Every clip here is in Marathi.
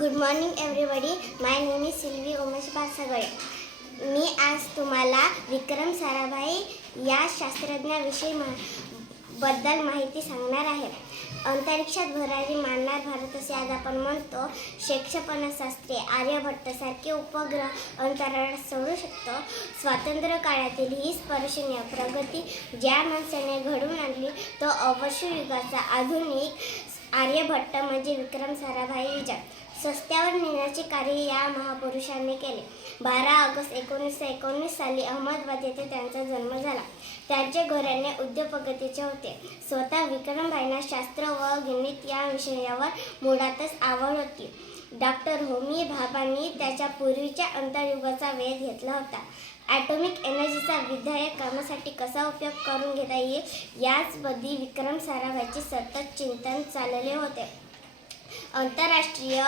Good morning everybody my name is Silvi Umesh Pasgale मी आज तुम्हाला विक्रम साराभाई या शास्त्रज्ञाविषयी मा बद्दल माहिती सांगणार आहे. अंतरिक्षात भरारी मानणार भारत असे आज आपण म्हणतो. क्षेपणाशास्त्रे आर्यभट्टसारखे उपग्रह अंतराळात सोडू शकतो. स्वातंत्र्य काळातील ही स्पर्शनीय प्रगती ज्या माणसाने घडवून आणली तो अवश्य युगाचा आधुनिक आर्यभट्ट म्हणजे विक्रम साराभाई विजय सस्त्यावर नेण्याचे कार्य या महापुरुषांनी केले. बारा ऑगस्ट एकोणीसशे एकोणीस साली अहमदाबाद येथे त्यांचा जन्म झाला. त्यांचे घराणे उद्योगपतीचे होते. स्वतः विक्रमभाईंना शास्त्र व गणित या विषयावर मुळातच आवड होती. डॉक्टर होमी भाबांनी त्याच्या पूर्वीच्या अंतर्युगाचा वेध घेतला होता. ॲटॉमिक एनर्जीचा विधायक कामासाठी कसा उपयोग करून घेता येईल? याचबद्दल विक्रम साराभाईचे सतत चिंतन चालले होते. आंतरराष्ट्रीय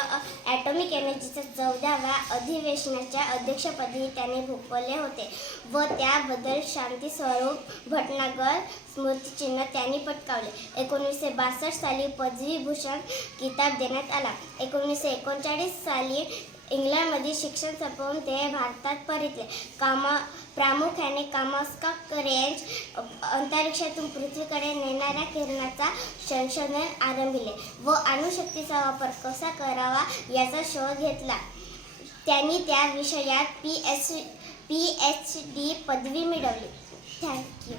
ॲटॉमिक एनर्जीच्या चौदाव्या अधिवेशनाच्या अध्यक्षपदी त्याने भूपवले होते व त्याबद्दल शांती स्वरूप भटनागर स्मृतिचिन्ह त्यांनी पटकावले. एकोणीसशे बासष्ट साली पदवीभूषण किताब देण्यात आला. एकोणीसशे एकोणचाळीस साली इंग्लंडमध्ये शिक्षण संपवून ते भारतात परतले. कामा प्रामुख्याने कामास्का रेंज अंतरिक्षातून पृथ्वीकडे नेणाऱ्या किरणाचा संशोधन आरंभिले व अणुशक्तीचा वापर कसा करावा याचा शोध घेतला. त्यांनी त्या विषयात P H P H D पदवी मिळवली. Thank you